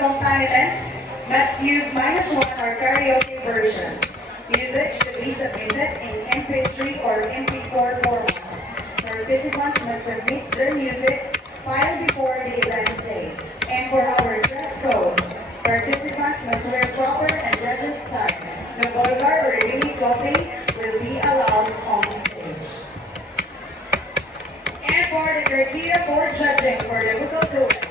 accompaniment must use -1 or karaoke version. Music should be submitted in MP3 or MP4 format. Participants must submit their music filed before the event day. And for our dress code, participants must wear proper and present attire. The vulgar or unique clothing will be allowed on stage. And for the criteria for judging for the vocal duet,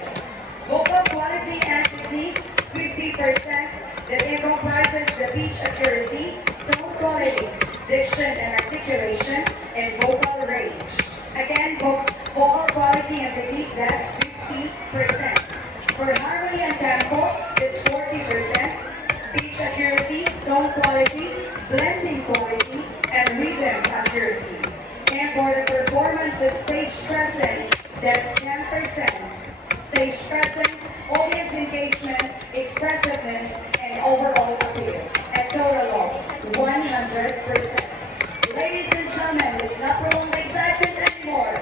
vocal quality and technique, 50%, that comprises the pitch accuracy, tone quality, diction and articulation, and vocal range. Again, vocal quality and technique, that's 50%. For harmony and tempo, it's 40%. Pitch accuracy, tone quality, blending quality, and rhythm accuracy. And for the performance of stage presence, that's 10%. Stage presence, audience engagement, expressiveness, and overall appeal. A total of 100%. Ladies and gentlemen, let's not prolong the excitement anymore.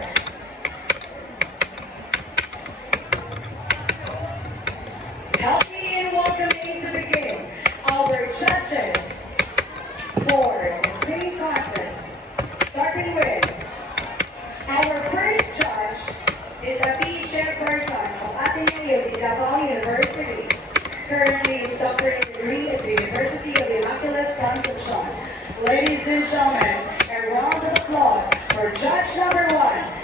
Help me in welcoming to begin our judges for the singing contest. Starting with our first judge is a PE chairperson of Ateneo de Davao University. Currently is doctorate degree at the University of Immaculate Conception. Ladies and gentlemen, a round of applause for judge number 1.